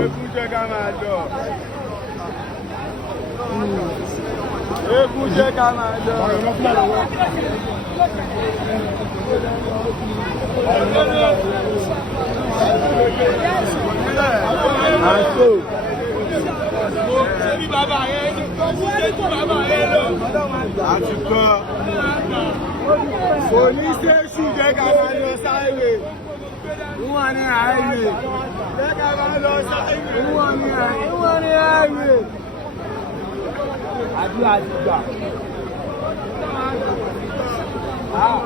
Eégún jẹ́ ká máa lọ. Eégún jẹ́ ká máa lọ. Àṣọ. Ṣé bí bàbá yẹn ṣe tí bàbá yẹn lọ? Àti kọ́. Oníṣẹ́ṣù jẹ́ ká máa lọ sáìwé. Wọ́n ní àìwé. Jẹ́ ká máa lọ sáìwé. Wọ́n ní àìwé. Àdúrà ti gbà. Ah.